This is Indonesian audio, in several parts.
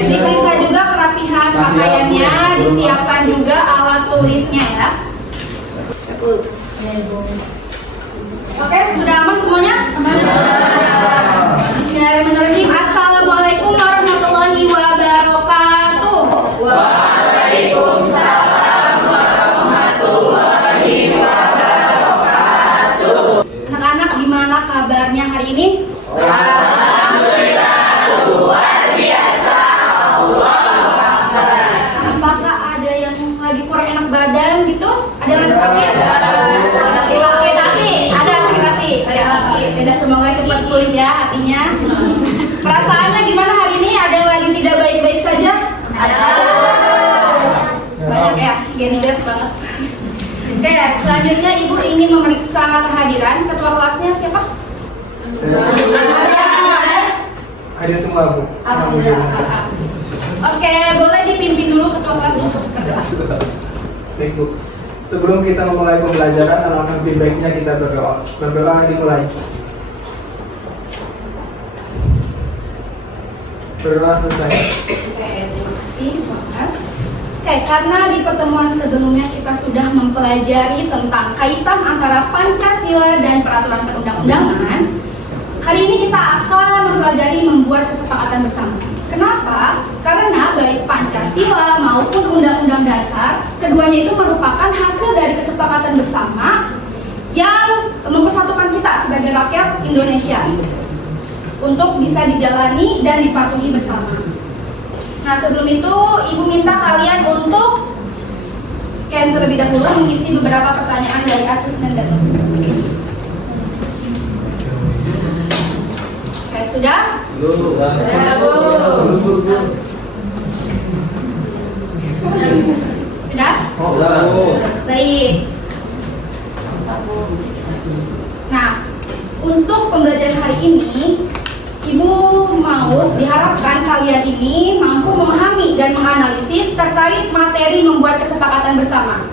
Diperiksa juga kerapihan pakaiannya, disiapkan juga alat tulisnya ya. Oke, sudah aman semuanya? Bismillahirrahmanirrahim. Assalamualaikum warahmatullahi wabarakatuh. Waalaikumsalam warahmatullahi wabarakatuh. Anak-anak, gimana kabarnya hari ini? Alhamdulillah, luar biasa. Allahu Akbar. Apakah ada yang lagi kurang enak badan gitu? Ada yang lagi sakit? Sakit hati? Ada sakit hati? Saya hati. Beda, semoga cepat pulih ya hatinya. Perasaannya gimana hari ini? Ada yang lagi tidak baik-baik saja? Ada. Banyak ya, gender banget. Oke, selanjutnya Ibu ingin memeriksa kehadiran ketua kelasnya siapa? Ada semua, Bu. Alhamdulillah. Oke, boleh dipimpin dulu ketua kelas untuk berdoa. Baik, Bu. Sebelum kita memulai pembelajaran, alangkah lebih baiknya kita berdoa. Berdoa dimulai. Berdoa selesai. Oke, terima kasih, Mas. Oke, karena di pertemuan sebelumnya kita sudah mempelajari tentang kaitan antara Pancasila dan peraturan perundang-undangan, hari ini kita akan mempelajari membuat kesepakatan bersama. Kenapa? Karena baik Pancasila maupun Undang-Undang Dasar, keduanya itu merupakan hasil dari kesepakatan bersama yang mempersatukan kita sebagai rakyat Indonesia untuk bisa dijalani dan dipatuhi bersama. Nah, sebelum itu Ibu minta kalian untuk scan terlebih dahulu mengisi beberapa pertanyaan dari asesmen dan Oke, sudah? Sudah, Bu. Sudah? Baik. Nah, untuk pembelajaran hari ini, Ibu mau diharapkan kalian ini mampu memahami dan menganalisis terkait materi membuat kesepakatan bersama.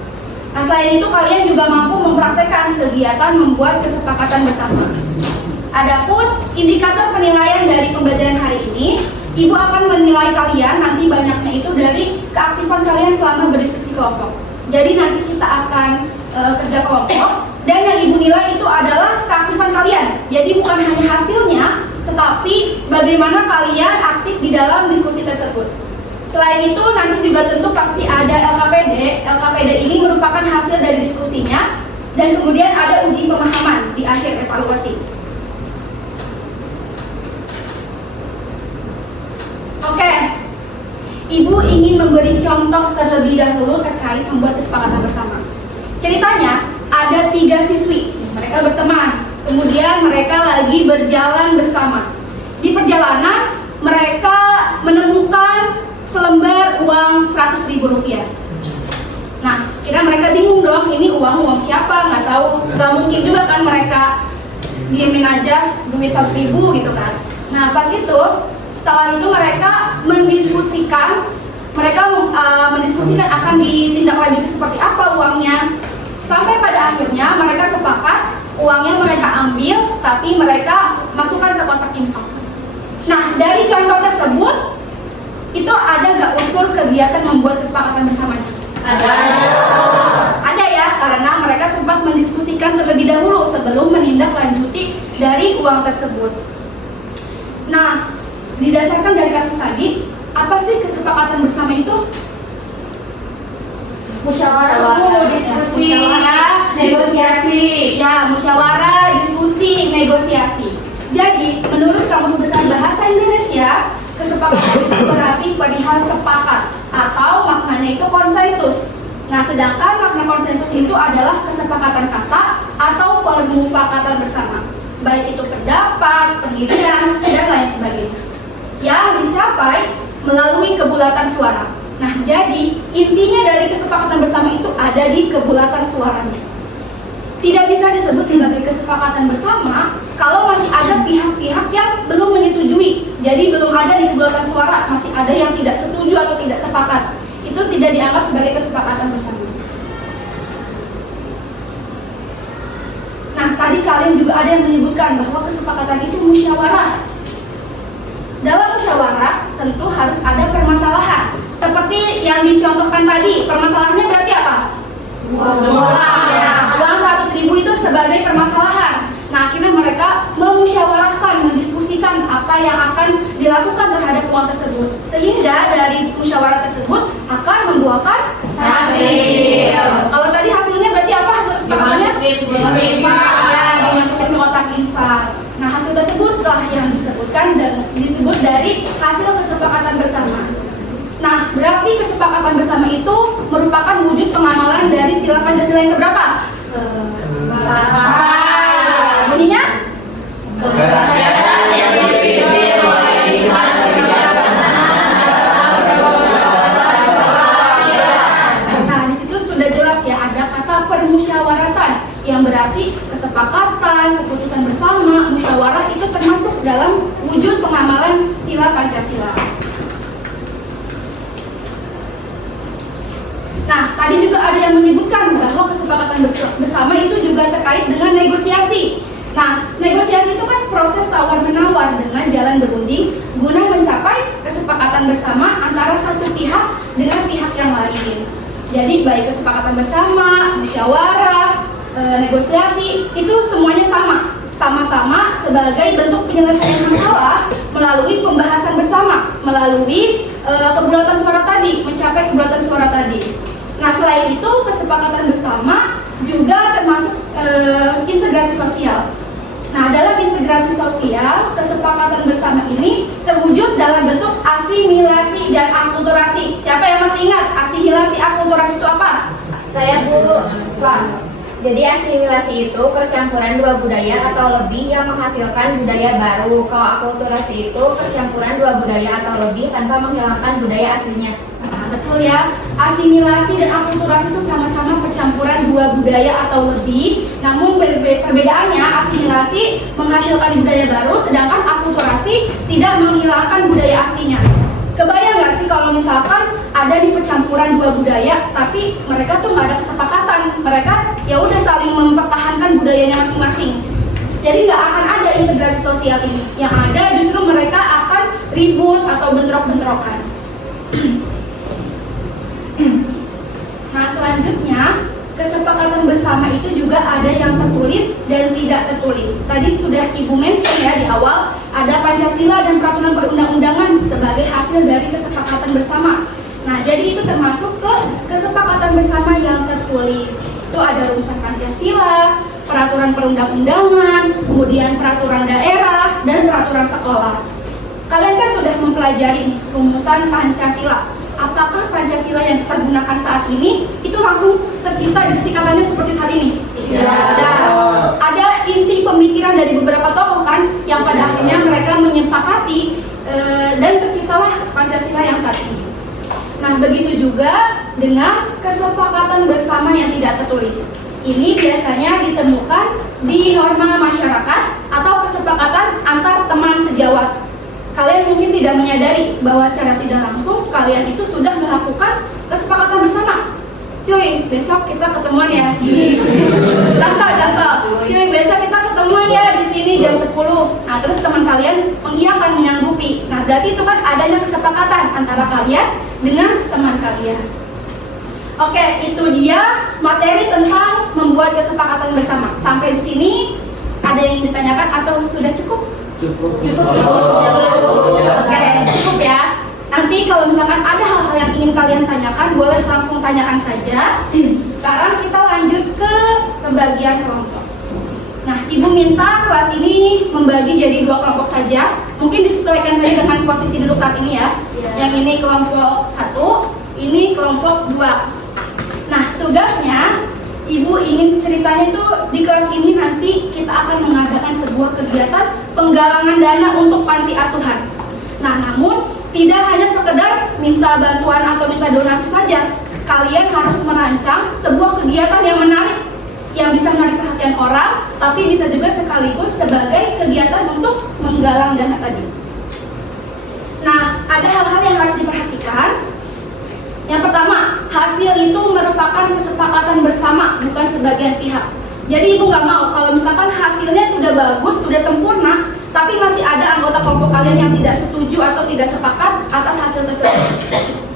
Nah, selain itu kalian juga mampu mempraktekkan kegiatan membuat kesepakatan bersama. Adapun indikator penilaian dari pembelajaran hari ini, Ibu akan menilai kalian nanti banyaknya itu dari keaktifan kalian selama berdiskusi kelompok. Jadi nanti kita akan kerja kelompok dan yang Ibu nilai itu adalah keaktifan kalian. Jadi bukan hanya hasilnya, tetapi bagaimana kalian aktif di dalam diskusi tersebut. Selain itu nanti juga tentu pasti ada LKPD. LKPD ini merupakan hasil dari diskusinya dan kemudian ada uji pemahaman di akhir evaluasi. Oke, Ibu ingin memberi contoh terlebih dahulu terkait membuat kesepakatan bersama. Ceritanya ada 3 siswi, mereka berteman, kemudian mereka lagi berjalan bersama. Di perjalanan mereka menemukan selembar uang Rp100.000. Nah, kira mereka bingung dong, ini uang siapa? Nggak tahu, nggak mungkin juga kan mereka diemin aja duit 100.000 gitu kan. Nah, pas itu setelah itu mereka mendiskusikan akan ditindaklanjuti seperti apa uangnya. Sampai pada akhirnya mereka sepakat uangnya mereka ambil, tapi mereka masukkan ke kotak infak. Nah, dari contoh tersebut itu ada nggak unsur kegiatan membuat kesepakatan bersamanya? Ada ya, karena mereka sempat mendiskusikan terlebih dahulu sebelum menindaklanjuti dari uang tersebut. Nah, didasarkan dari kasus tadi, apa sih kesepakatan bersama itu? Musyawarah, diskusi, negosiasi. Ya, musyawarah, diskusi, negosiasi. Jadi, menurut Kamus Besar Bahasa Indonesia, kesepakatan itu berarti perihal sepakat atau maknanya itu konsensus. Nah, sedangkan makna konsensus itu adalah kesepakatan kata atau permufakatan bersama, baik itu pendapat, pendirian, dan lain sebagainya, yang dicapai melalui kebulatan suara. Nah, jadi intinya dari kesepakatan bersama itu ada di kebulatan suaranya. Tidak bisa disebut sebagai kesepakatan bersama kalau masih ada pihak-pihak yang belum menyetujui. Jadi belum ada di kebulatan suara, masih ada yang tidak setuju atau tidak sepakat. Itu tidak dianggap sebagai kesepakatan bersama. Nah, tadi kalian juga ada yang menyebutkan bahwa kesepakatan itu musyawarah. dicontohkan tadi, permasalahannya berarti apa? Uang. Nah, uang 100.000 itu sebagai permasalahan. Nah, akhirnya mereka memusyawarahkan, mendiskusikan apa yang akan dilakukan terhadap uang tersebut. Sehingga dari musyawarah tersebut akan membuahkan hasil. Kalau tadi hasilnya berarti apa hasil kesepakatannya? Dimasukin ke kotak infak. Nah, hasil tersebutlah yang disebutkan dan disebut dari hasil kesepakatan bersama. Nah, berarti kesepakatan bersama itu merupakan wujud pengamalan dari sila Pancasila yang keberapa? Bunyinya? Keberhasilan yang dipimpin oleh hikmat kebijaksanaan dalam permusyawaratan perwakilan. Nah, di situ sudah jelas ya ada kata permusyawaratan yang berarti kesepakatan, keputusan bersama, musyawarah itu termasuk dalam wujud pengamalan sila Pancasila. Nah, tadi juga ada yang menyebutkan bahwa kesepakatan bersama itu juga terkait dengan negosiasi. Nah, negosiasi itu kan proses tawar-menawar dengan jalan berunding guna mencapai kesepakatan bersama antara satu pihak dengan pihak yang lain. Jadi baik kesepakatan bersama, musyawarah, negosiasi itu semuanya sama-sama sebagai bentuk penyelesaian masalah melalui pembahasan bersama, melalui kebulatan suara tadi, mencapai kebulatan suara tadi. Nah, selain itu kesepakatan bersama juga termasuk integrasi sosial. Nah, dalam integrasi sosial, kesepakatan bersama ini terwujud dalam bentuk asimilasi dan akulturasi. Siapa yang masih ingat asimilasi akulturasi itu apa? Saya Bu. Jadi asimilasi itu percampuran dua budaya atau lebih yang menghasilkan budaya baru. Kalau akulturasi itu percampuran dua budaya atau lebih tanpa menghilangkan budaya aslinya. Nah, betul ya. Asimilasi dan akulturasi itu sama-sama percampuran dua budaya atau lebih. Namun perbedaannya asimilasi menghasilkan budaya baru, sedangkan akulturasi tidak menghilangkan budaya aslinya. Kebayang nggak sih kalau misalkan ada di percampuran dua budaya, tapi mereka tuh nggak ada kesepakatan, mereka ya udah saling mempertahankan budayanya masing-masing. Jadi nggak akan ada integrasi sosial ini. Yang ada justru mereka akan ribut atau bentrok-bentrokan. Nah, selanjutnya kesepakatan bersama itu juga ada yang tertulis dan tidak tertulis. Tadi sudah Ibu mention ya di awal, ada Pancasila dan peraturan perundang-undangan sebagai hasil dari kesepakatan bersama. Nah, jadi itu termasuk ke kesepakatan bersama yang tertulis. Itu ada rumusan Pancasila, peraturan perundang-undangan, kemudian peraturan daerah, dan peraturan sekolah. Kalian kan sudah mempelajari nih rumusan Pancasila. Apakah Pancasila yang kita gunakan saat ini itu langsung tercipta di singkatannya seperti saat ini? Tidak. Ada inti pemikiran dari beberapa tokoh kan yang pada akhirnya mereka menyepakati dan terciptalah Pancasila yang saat ini. Nah, begitu juga dengan kesepakatan bersama yang tidak tertulis. Ini biasanya ditemukan di norma masyarakat atau kesepakatan antar teman sejawat. Kalian mungkin tidak menyadari bahwa secara tidak langsung kalian itu sudah melakukan kesepakatan bersama. Cuy, besok kita ketemuan ya di contoh. Cuy, besok kita ketemuan ya di sini jam 10. Nah, terus teman kalian mengiyakan, menyanggupi. Nah, berarti itu kan adanya kesepakatan antara kalian dengan teman kalian. Oke, itu dia materi tentang membuat kesepakatan bersama. Sampai di sini ada yang ditanyakan atau sudah cukup? Cukup ya. Nanti kalau misalkan ada hal-hal yang ingin kalian tanyakan, boleh langsung tanyakan saja. Sekarang kita lanjut ke pembagian kelompok. Nah, Ibu minta kelas ini membagi jadi 2 kelompok saja. Mungkin disesuaikan saja dengan posisi duduk saat ini ya. Yang ini kelompok 1, ini kelompok 2. Nah, tugasnya Ibu ingin ceritanya itu di kelas ini nanti kita akan mengadakan sebuah kegiatan penggalangan dana untuk panti asuhan. Nah, namun tidak hanya sekedar minta bantuan atau minta donasi saja. Kalian harus merancang sebuah kegiatan yang menarik, yang bisa menarik perhatian orang, tapi bisa juga sekaligus sebagai kegiatan untuk menggalang dana tadi. Nah, ada hal-hal yang harus diperhatikan. Yang pertama, hasil itu merupakan kesepakatan bersama, bukan sebagian pihak. Jadi Ibu nggak mau kalau misalkan hasilnya sudah bagus, sudah sempurna, tapi masih ada anggota kelompok kalian yang tidak setuju atau tidak sepakat atas hasil tersebut.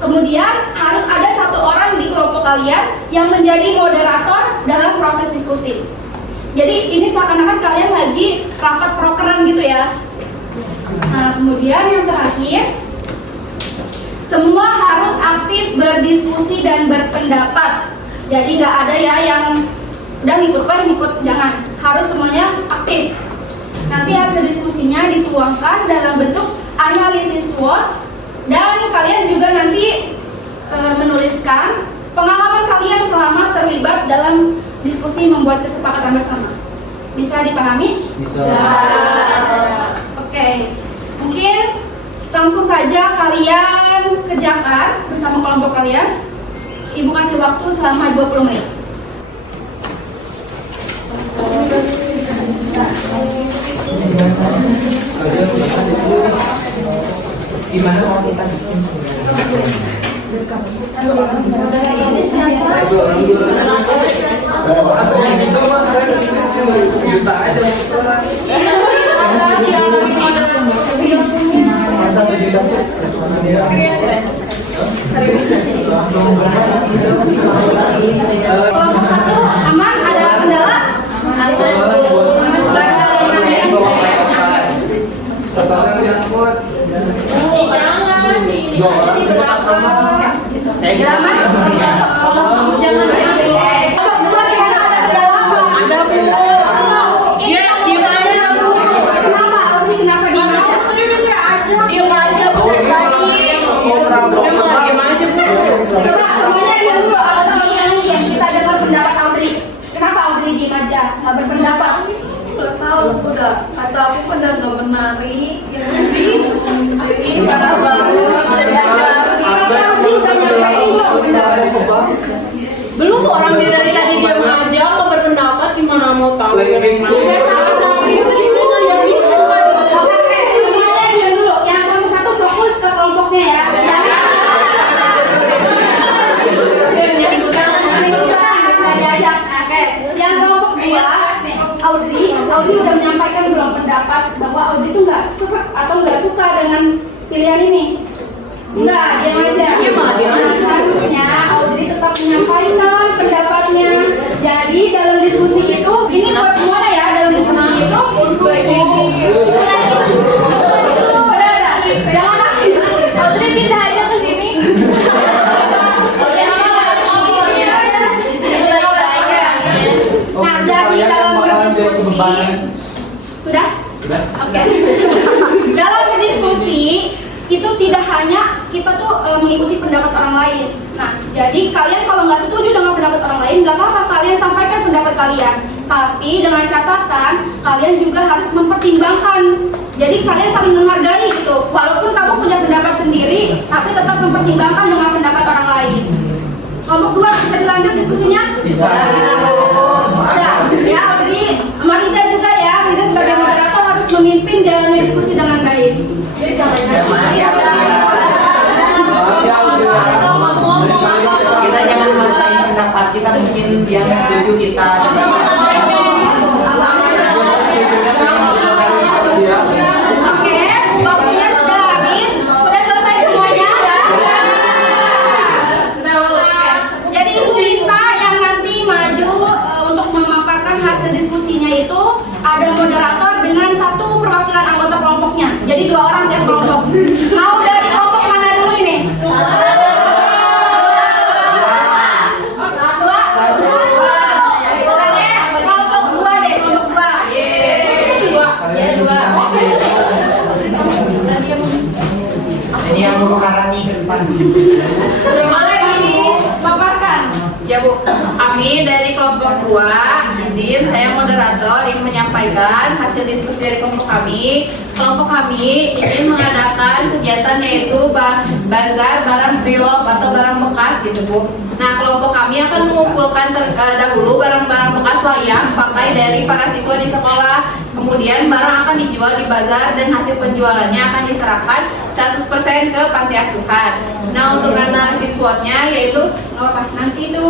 Kemudian harus ada satu orang di kelompok kalian yang menjadi moderator dalam proses diskusi. Jadi ini seakan-akan kalian lagi rapat prokeran gitu ya. Nah, kemudian yang terakhir, semua harus aktif berdiskusi dan berpendapat. Jadi nggak ada ya yang udah ngikut, jangan. Harus semuanya aktif. Nanti hasil diskusinya dituangkan dalam bentuk analisis SWOT, dan kalian juga nanti menuliskan pengalaman kalian selama terlibat dalam diskusi membuat kesepakatan bersama. Bisa dipahami? Bisa. Oke. Mungkin langsung saja kalian kerjakan bersama kelompok kalian. Ibu kasih waktu selama 20 menit. Gimana mau kita bikin? Kelompok 1 aman, ada kendala? Jangan, nggak berpendapat. Nggak tahu, udah kata aku pada nggak menarik, yang ini parah banget, udah diajarin. Belum kok orang dia dari tadi diam aja nggak berpendapat, gimana mau tahu? Saya sangat tahu itu di situ ya. Oke, semuanya diam dulu. Yang kelompok 1 fokus ke kelompoknya ya. Yang kelompok 2, Audrey udah menyampaikan belum pendapat bahwa Audrey itu nggak suka atau nggak suka dengan pilihan ini. Enggak, diam aja. Harusnya Audrey tetap menyampaikan pendapatnya. Jadi dalam diskusi itu, ini buat semuanya ya, dalam diskusi itu udah, jangan nangis. Audrey pindah aja ke sini. Nah, jadi dalam berdiskusi sudah? Oke. Dalam berdiskusi itu tidak hanya kita tuh mengikuti pendapat orang lain. Nah, jadi kalian kalau nggak setuju dengan pendapat orang lain, nggak apa-apa, kalian sampaikan pendapat kalian. Tapi dengan catatan, kalian juga harus mempertimbangkan. Jadi kalian saling menghargai gitu. Walaupun kamu punya pendapat sendiri, tapi tetap mempertimbangkan dengan pendapat orang lain. Kelompok 2 bisa dilanjut diskusinya? Bisa. Udah, ya Audrey, Marida juga ya. Marida sebagai moderator harus memimpin jalannya diskusi dengan baik. Kita jangan maksain pendapat kita, mungkin yang setuju kita. Oke, waktunya sudah habis. Sudah selesai semuanya. Jadi Ibu Rita yang nanti maju untuk memaparkan hasil diskusinya itu ada moderator dengan 1 perwakilan anggota kelompoknya. Jadi 2 orang tiap kelompok. Mau dari kelompok mana dulu ini? Kelompok 2 deh, kelompok 2. Ya 2. Ini yang guru Harani ke depan. Boleh dipaparkan. Ya Bu, kami dari kelompok 2 izin saya moderator ingin menyampaikan hasil diskusi dari kelompok kami. Kelompok kami ingin mengadakan kegiatan yaitu bazar barang pre-love atau barang bekas gitu Bu. Nah, kelompok kami akan mengumpulkan dahulu barang-barang bekas layak pakai dari para siswa di sekolah. Kemudian barang akan dijual di bazar dan hasil penjualannya akan diserahkan 100% ke panti asuhan. Nah, untuk analisis SWOT-nya yaitu Nanti itu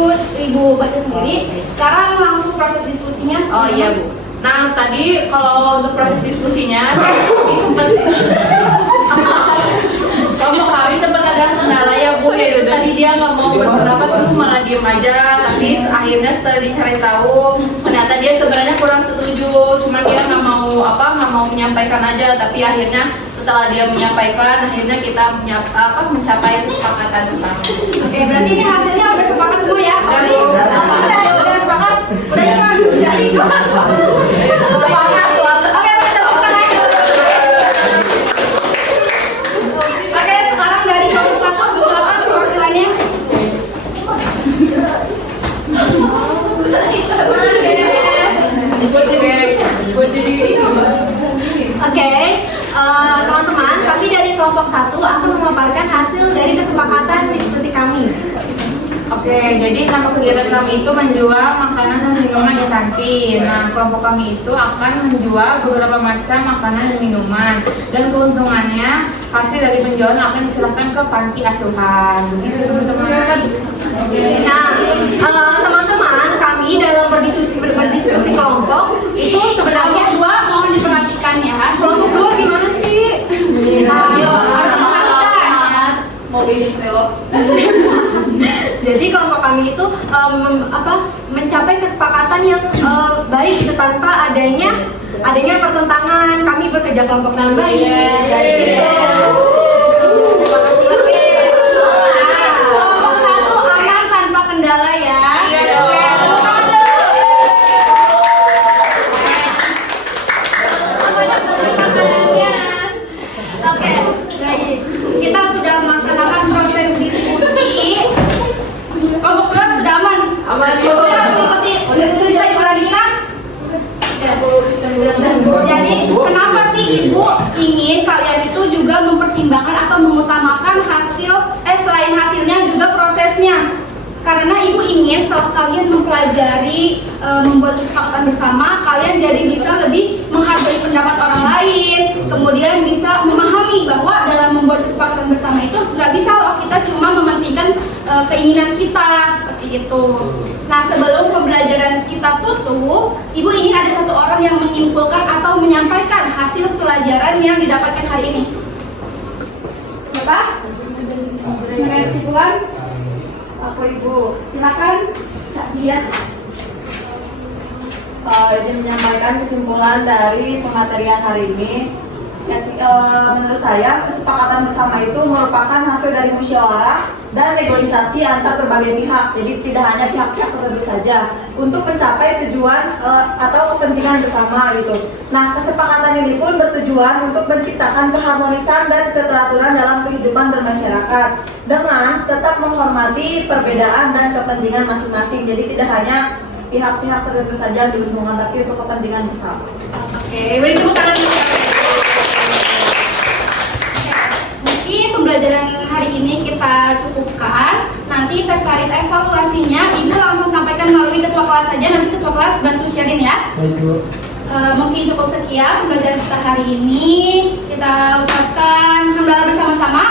Ibu baca sendiri. Sekarang langsung proses diskusinya. oh iya Bu. Nah, tadi kalau untuk proses diskusinya kami sempat ada kendala ya Bu, dia nggak mau berpendapat tuh malah diem aja. Tapi akhirnya setelah dicari tahu ternyata dia sebenarnya kurang setuju, cuma dia nggak mau menyampaikan aja. Tapi akhirnya setelah dia menyampaikan, akhirnya kita mencapai kesepakatan bersama. Oke, berarti ini hasilnya udah sepakat semua ya? Udah sepakat? Udah ikhlas? Udah ikhlas? Oke, kita tepuk tangan. Oke, sekarang dari kelompok 1, silakan perwakilannya. Oke, teman-teman, kami dari kelompok 1 akan memaparkan hasil dari kesepakatan diskusi kami. Oke, jadi nama kegiatan kami itu menjual makanan dan minuman di kantin. Nah, kelompok kami itu akan menjual beberapa macam makanan dan minuman. Dan keuntungannya, hasil dari penjualan akan diserahkan ke panti asuhan. Begitu, teman-teman. Nah, teman-teman, kami dalam berdiskusi kelompok itu sebenarnya Kelompok 2 mohon diperhatikan ya. kelompok 2 gimana sih? Ayo, harus diperhatikan. Mau ini Trello. Jadi kelompok kami itu mencapai kesepakatan yang baik itu tanpa adanya pertentangan. Kami bekerja kelompok dengan baik. Kelompok 1 aman tanpa kendala ya. Iya dong. Oke, tepuk tangan dulu. Oke, baik. Kita sudah melaksanakan proses diskusi. Kelompok 2 sudah aman. Sudah mengikuti. Bisa Ibu lanjutkan? Jadi kenapa sih Ibu ingin kalian itu juga mempertimbangkan atau mengutamakan selain hasilnya juga prosesnya? Karena Ibu ingin setelah kalian mempelajari membuat kesepakatan bersama, kalian jadi bisa lebih menghargai pendapat orang lain, kemudian bisa memahami bahwa dalam membuat kesepakatan bersama itu nggak bisa loh kita cuma mementingkan keinginan kita seperti itu. Nah, sebelum pembelajaran kita tutup, Ibu ingin ada satu orang yang menyimpulkan atau menyampaikan hasil pelajaran yang didapatkan hari ini. Siapa? Mengenai kesimpulan? Aku Ibu. Silakan, Kak Dia. Izin menyampaikan kesimpulan dari pematerian hari ini. Menurut saya kesepakatan bersama itu merupakan hasil dari musyawarah dan negosiasi antar berbagai pihak. Jadi tidak hanya pihak-pihak tertentu saja untuk mencapai tujuan atau kepentingan bersama gitu. Nah, kesepakatan ini pun bertujuan untuk menciptakan keharmonisan dan keteraturan dalam kehidupan bermasyarakat dengan tetap menghormati perbedaan dan kepentingan masing-masing. Jadi tidak hanya pihak-pihak tertentu saja yang diuntungkan, tapi untuk kepentingan bersama. Oke, beri tepuk tangan dulu. Mungkin pembelajaran hari ini kita cukupkan. Nanti terkait evaluasinya, Ibu langsung sampaikan melalui ketua kelas saja. Nanti ketua kelas bantu sharing ya. Mungkin cukup sekian pembelajaran kita hari ini. Kita ucapkan hamdalah bersama-sama.